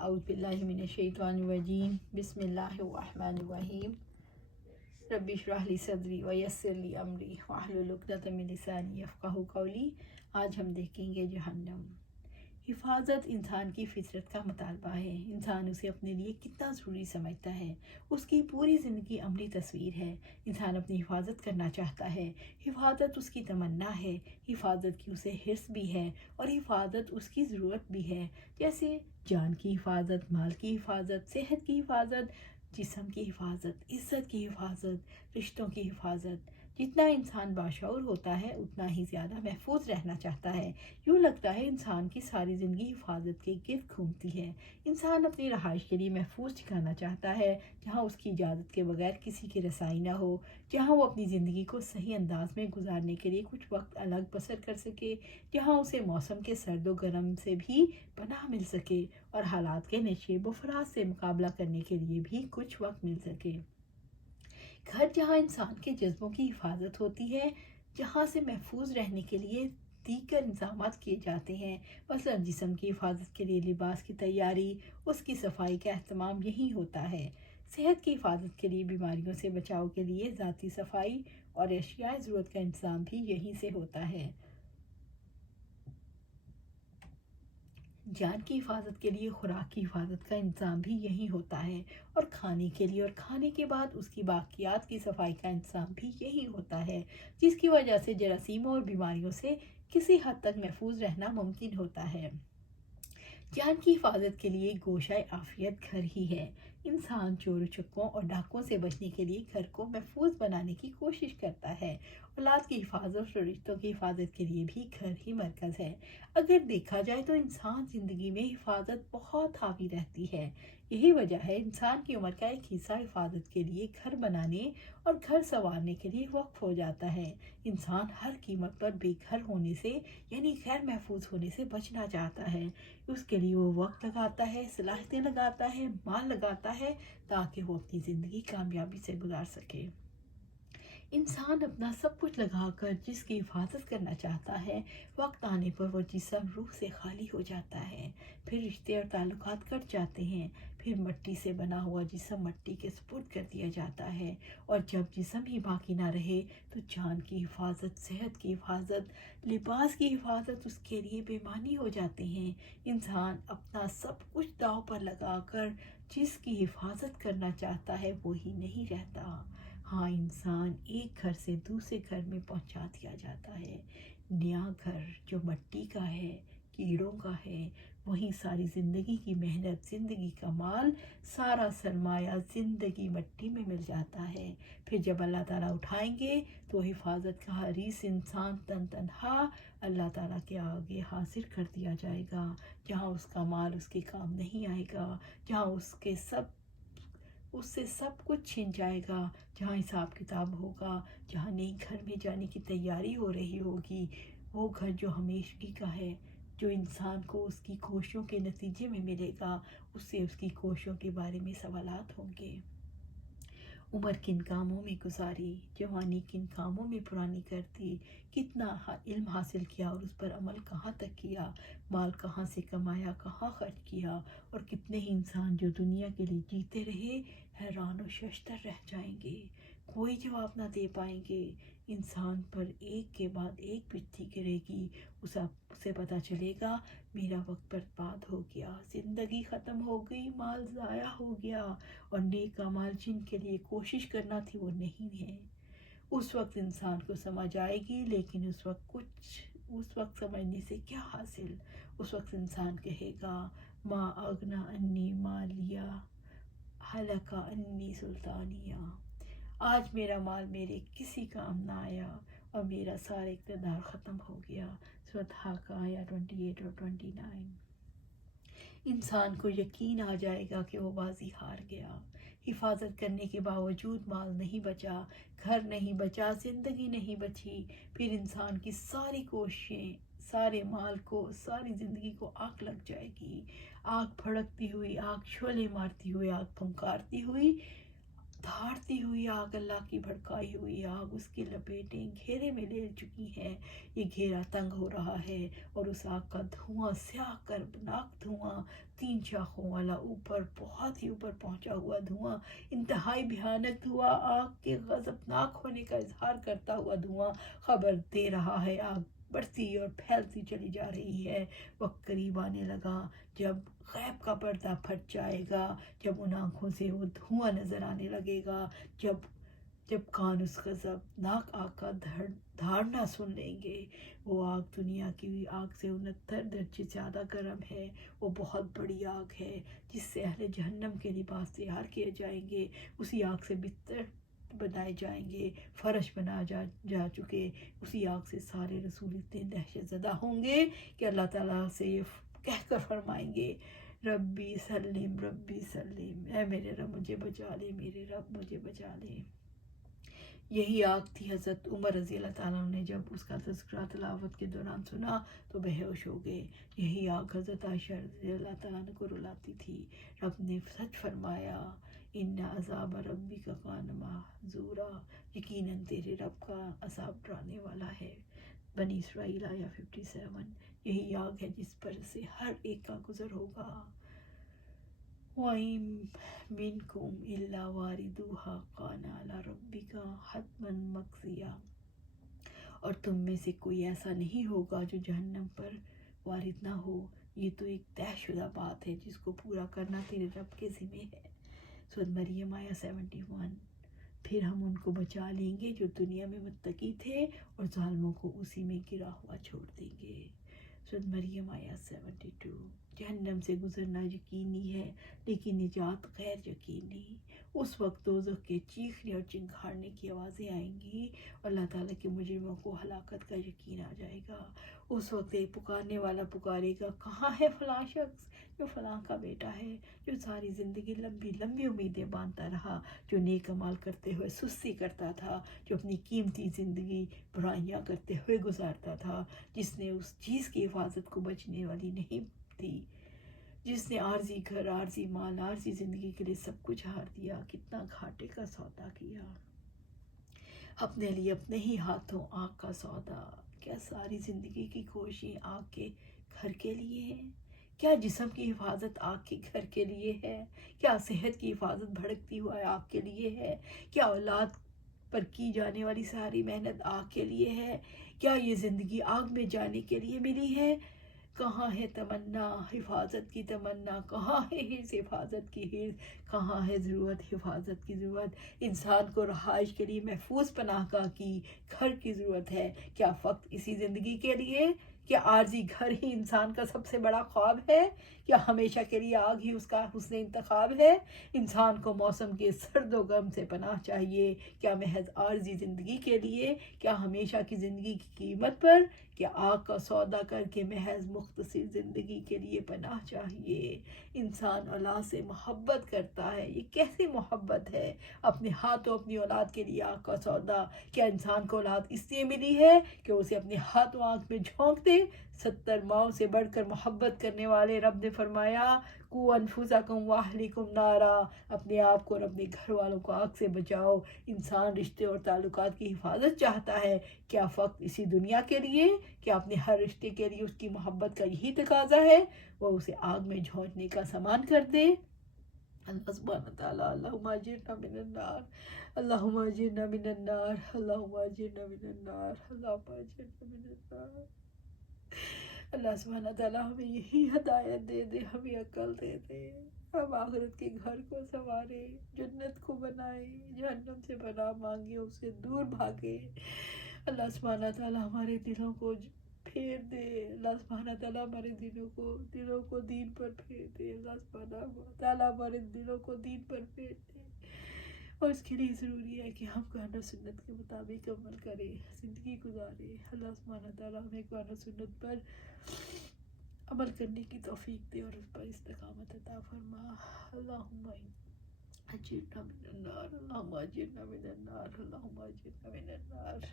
अऊज़ु बिल्लाहि मिनश्शैतानिर्रजीम बिस्मिल्लाहिर्रहमानिर्रहीम रब्बि इश्रह ली सदरी व यस्सिर ली अमरी वाहलुल उक़दतम मिन लिसानी यफ़क़हू क़ौली। आज हम देखेंगे जहन्नम। हिफाजत इंसान की फितरत का मुतालबा है। इंसान उसे अपने लिए कितना ज़रूरी समझता है, उसकी पूरी ज़िंदगी अमली तस्वीर है। इंसान अपनी हिफाजत करना चाहता है, हिफाजत उसकी तमन्ना है, हिफाजत की उसे हिर्स भी है और हिफाजत उसकी ज़रूरत भी है। जैसे जान की हिफाजत, माल की हिफाजत, सेहत की हिफाजत, जिस्म की हिफाजत, इज़्ज़त की हिफाजत, रिश्तों की हिफाजत। जितना इंसान बाशऊर होता है उतना ही ज़्यादा महफूज रहना चाहता है। यूँ लगता है इंसान की सारी ज़िंदगी हिफाजत के गिर्द घूमती है। इंसान अपनी रहाइश के लिए महफूज ठिकाना चाहता है, जहाँ उसकी इजाज़त के बगैर किसी की रसाई ना हो, जहाँ वो अपनी ज़िंदगी को सही अंदाज में गुजारने के लिए कुछ वक्त अलग बसर कर सके, जहाँ उसे मौसम के सर्द व गर्म से भी पनाह मिल सके और हालात के नशेब व फराज से मुकाबला करने के लिए भी कुछ वक्त मिल सके। घर जहाँ इंसान के जज्बों की हिफाजत होती है, जहाँ से महफूज रहने के लिए दीगर इंतजाम किए जाते हैं। मसलन जिस्म की हिफाजत के लिए लिबास की तैयारी, उसकी सफाई का अहतमाम यही होता है। सेहत की हिफाजत के लिए बीमारियों से बचाव के लिए ज़ाती सफाई और अशियाए ज़रूरत का इंतज़ाम भी यहीं से होता है। जान की हिफाजत के लिए खुराक की हिफाजत का इंतज़ाम भी यही होता है और खाने के लिए और खाने के बाद उसकी बाकियात की सफाई का इंतज़ाम भी यही होता है, जिसकी वजह से जरासीमों और बीमारियों से किसी हद तक महफूज रहना मुमकिन होता है। जान की हिफाजत के लिए गोशाए आफियत घर ही है। इंसान चोर चक्कों और डाकों से बचने के लिए घर को महफूज बनाने की कोशिश करता है। औलाद की हिफाजत और रिश्तों की हिफाजत के लिए भी घर ही मरकज़ है। अगर देखा जाए तो इंसान ज़िंदगी में हिफाजत बहुत हावी रहती है। यही वजह है इंसान की उम्र का एक हिस्सा हिफाजत के लिए घर बनाने और घर संवारने के लिए वक्फ हो जाता है। इंसान हर कीमत पर बेघर होने से यानी गैर महफूज होने से बचना चाहता है। उसके लिए वो वक्त लगाता है, सलाहियतें लगाता है, माल लगाता है, ताकि वो अपनी ज़िंदगी कामयाबी से गुजार सके। इंसान अपना सब कुछ लगाकर जिसकी हिफाजत करना चाहता है, वक्त आने पर वो जिस्म रूह से खाली हो जाता है। फिर रिश्ते और ताल्लुकात कट जाते हैं। फिर मिट्टी से बना हुआ जिस्म मिट्टी के सुपुर्द कर दिया जाता है और जब जिस्म ही बाकी ना रहे तो जान की हिफाजत, सेहत की हिफाजत, लिबास की हिफाजत उसके लिए बेमानी हो जाते हैं। इंसान अपना सब कुछ दांव पर लगाकर जिसकी हिफाजत करना चाहता है वो ही नहीं रहता। हाँ, इंसान एक घर से दूसरे घर में पहुंचा दिया जाता है। नया घर जो मिट्टी का है, कीड़ों का है, वहीं सारी ज़िंदगी की मेहनत, ज़िंदगी का माल, सारा सरमाया ज़िंदगी मिट्टी में मिल जाता है। फिर जब अल्लाह ताला उठाएंगे तो हिफाजत का हरीस इंसान तन तनहा अल्लाह ताला के आगे हाजिर कर दिया जाएगा, जहाँ उसका माल उसके काम नहीं आएगा, जहाँ उससे सब कुछ छिन जाएगा, जहाँ हिसाब किताब होगा, जहाँ नई घर में जाने की तैयारी हो रही होगी। वो घर जो हमेशगी का है, जो इंसान को उसकी कोशिशों के नतीजे में मिलेगा, उससे उसकी कोशिशों के बारे में सवालात होंगे। उम्र किन कामों में गुजारी, जवानी किन कामों में पुरानी कर दी, कितना इल्म हासिल किया और उस पर अमल कहाँ तक किया, माल कहाँ से कमाया, कहाँ खर्च किया, और कितने ही इंसान जो दुनिया के लिए जीते रहे हैरान और शशतर रह जाएंगे, कोई जवाब ना दे पाएंगे। इंसान पर एक के बाद एक पिट्ठी गिरेगी, उसे पता चलेगा मेरा वक्त बर्बाद हो गया, ज़िंदगी ख़त्म हो गई, माल ज़ाया हो गया और नेक अमाल जिनके लिए कोशिश करना थी वो नहीं है। उस वक्त इंसान को समझ आएगी, लेकिन उस वक्त समझने से क्या हासिल। उस वक्त इंसान कहेगा माँ अगना अन्नी मालिया हलका अन्नी सुल्तानिया। आज मेरा माल मेरे किसी काम ना आया और मेरा सारा इक़्तिदार ख़त्म हो गया। सूरत हाक़ा आया 28 और 29। इंसान को यकीन आ जाएगा कि वो बाजी हार गया। हिफाजत करने के बावजूद माल नहीं बचा, घर नहीं बचा, ज़िंदगी नहीं बची। फिर इंसान की सारी कोशिशें, सारे माल को, सारी ज़िंदगी को आग लग जाएगी। आग भड़कती हुई, आग शोले मारती हुई, आग फुंकारती हुई دھاڑتی ہوئی آگ، اللہ کی بھڑکائی ہوئی آگ اس کی لپیٹیں گھیرے میں لے چکی ہیں۔ یہ گھیرا تنگ ہو رہا ہے اور اس آگ کا دھواں، سیاہ کربناک دھواں، 3 شاخوں والا، اوپر، بہت ہی اوپر پہنچا ہوا دھواں، انتہائی بھیانک دھواں، آگ کے غضبناک ہونے کا اظہار کرتا ہوا دھواں خبر دے رہا ہے۔ آگ بڑھتی اور پھیلتی چلی جا رہی ہے۔ وقت قریب آنے لگا جب غیب کا پردہ پھٹ جائے گا، جب ان آنکھوں سے وہ دھواں نظر آنے لگے گا، جب کان اس غضبناک آگ کا دھاڑنا سن لیں گے۔ وہ آگ دنیا کی آگ سے 69 درجے زیادہ گرم ہے۔ وہ بہت بڑی آگ ہے جس سے اہل جہنم کے لباس تیار کیے جائیں گے، اسی آگ سے بستر بنائے جائیں گے، فرش بنا جا چکے، اسی آگ سے سارے رسول اتنے دہشت زدہ ہوں گے کہ اللہ تعالیٰ سے یہ کہہ کر فرمائیں گے، ربی سلم ربی سلم، اے میرے رب مجھے بچا لے، میرے رب مجھے بچا لے۔ یہی آگ تھی۔ حضرت عمر رضی اللہ تعالیٰ نے جب اس کا تذکرہ تلاوت کے دوران سنا تو بے ہوش ہو گئے۔ یہی آگ حضرت عائشہ رضی اللہ تعالیٰ کو رلاتی تھی۔ رب نے سچ فرمایا، ان عذاب ربک کان محذورا، یقیناً تیرے رب کا عذاب ڈرانے والا ہے۔ بنی اسرائیل آیا 57۔ یہی آگ ہے جس پر سے ہر ایک کا گزر ہوگا۔ وَإِن مِّنكُمْ إِلَّا وَارِدُوهَا كَانَ عَلَى رَبِّكَ حَتْمًا مَّقْضِيًّا، اور تم میں سے کوئی ایسا نہیں ہوگا جو جہنم پر وارد نہ ہو، یہ تو ایک طے شدہ بات ہے جس کو پورا کرنا تیرے رب کے ذمہ ہے۔ سورۃ مریم آیا 71۔ پھر ہم ان کو بچا لیں گے جو دنیا میں متقی تھے اور ظالموں کو اسی میں گرا ہوا چھوڑ دیں گے۔ سورۃ مریم آیا 72۔ جہنم سے گزرنا یقینی ہے لیکن نجات غیر یقینی۔ اس وقت دوزخ کے چیخنے اور چنگھاڑنے کی آوازیں آئیں گی اور اللہ تعالیٰ کے مجرموں کو ہلاکت کا یقین آ جائے گا۔ اس وقت ایک پکارنے والا پکارے گا، کہاں ہے فلاں شخص جو فلاں کا بیٹا ہے، جو ساری زندگی لمبی لمبی امیدیں باندھتا رہا، جو نیک عمال کرتے ہوئے سستی کرتا تھا، جو اپنی قیمتی زندگی برائیاں کرتے ہوئے گزارتا تھا، جس نے اس چیز کی حفاظت کو بچنے والی نہیں تھی، جس نے عارضی گھر، عارضی مال، عارضی زندگی کے لیے سب کچھ ہار دیا، کتنا گھاٹے کا سودا کیا، اپنے لیے اپنے ہی ہاتھوں آگ کا سودا۔ کیا ساری زندگی کی کوششیں آگ کے گھر کے لیے ہیں؟ کیا جسم کی حفاظت آگ کے گھر کے لیے ہے؟ کیا صحت کی حفاظت بھڑکتی ہوئے آگ کے لیے ہے؟ کیا اولاد پر کی جانے والی ساری محنت آگ کے لیے ہے؟ کیا یہ زندگی آگ میں جانے کے لیے ملی ہے؟ کہاں ہے تمنا حفاظت کی تمنا؟ کہاں ہے حرص حفاظت کی حرص؟ کہاں ہے ضرورت حفاظت کی ضرورت؟ انسان کو رہائش کے لیے محفوظ پناہ گاہ کی، گھر کی ضرورت ہے۔ کیا فقط اسی زندگی کے لیے؟ کیا عارضی گھر ہی انسان کا سب سے بڑا خواب ہے؟ کیا ہمیشہ کے لیے آگ ہی اس کا حسن انتخاب ہے؟ انسان کو موسم کے سرد و گرم سے پناہ چاہیے، کیا محض عارضی زندگی کے لیے؟ کیا ہمیشہ کی زندگی کی قیمت پر؟ کیا آگ کا سودا کر کے محض مختصر زندگی کے لیے پناہ چاہیے؟ انسان اولاد سے محبت کرتا ہے، یہ کیسی محبت ہے؟ اپنے ہاتھوں اپنی اولاد کے لیے آگ کا سودا۔ کیا انسان کو اولاد اس لیے ملی ہے کہ اسے اپنے ہاتھوں آنکھ میں جھونک دے؟ 70 ماؤں سے بڑھ کر محبت کرنے والے رب نے فرمایا، قُوا انفسکم واہلیکم نارا، اپنے آپ کو اور اپنے گھر والوں کو آگ سے بچاؤ۔ انسان رشتے اور تعلقات کی حفاظت چاہتا ہے، کیا فقط اسی دنیا کے لیے؟ کیا اپنے ہر رشتے کے لیے اس کی محبت کا یہی تقاضا ہے وہ اسے آگ میں جھونکنے کا سامان کر دے؟ اللہ سبحانہ تعالیٰ، اللہم اجرنا من النار، اللہم اجرنا من النار، اللہم اجرنا من النار، اللہم اجرنا من النار۔ اللہ سبحانہ تعالیٰ ہمیں یہی ہدایت دے دے، ہمیں عقل دے دے، ہم آخرت کے گھر کو سنوارے، جنت کو بنائے، جہنم سے پناہ مانگے، اس سے دور بھاگے۔ اللہ سبحانہ تعالیٰ ہمارے دلوں کو پھیر دے، اللہ سبحانہ تعالیٰ ہمارے دلوں کو دین پر پھیر دے، اللہ سبحانہ تعالیٰ ہمارے دلوں کو دین پر پھیر دے۔ اور اس کے لیے ضروری ہے کہ ہم قرآن و سنت کے مطابق عمل کریں، زندگی گزاریں۔ اللہ سبحانہ تعالیٰ ہمیں قرآن و سنت پر عمل کرنے کی توفیق دے اور اس پر استقامت عطا فرما۔ اللہم اجرنا من النار، اللہم اجرنا من النار، اللہم اجرنا من النار۔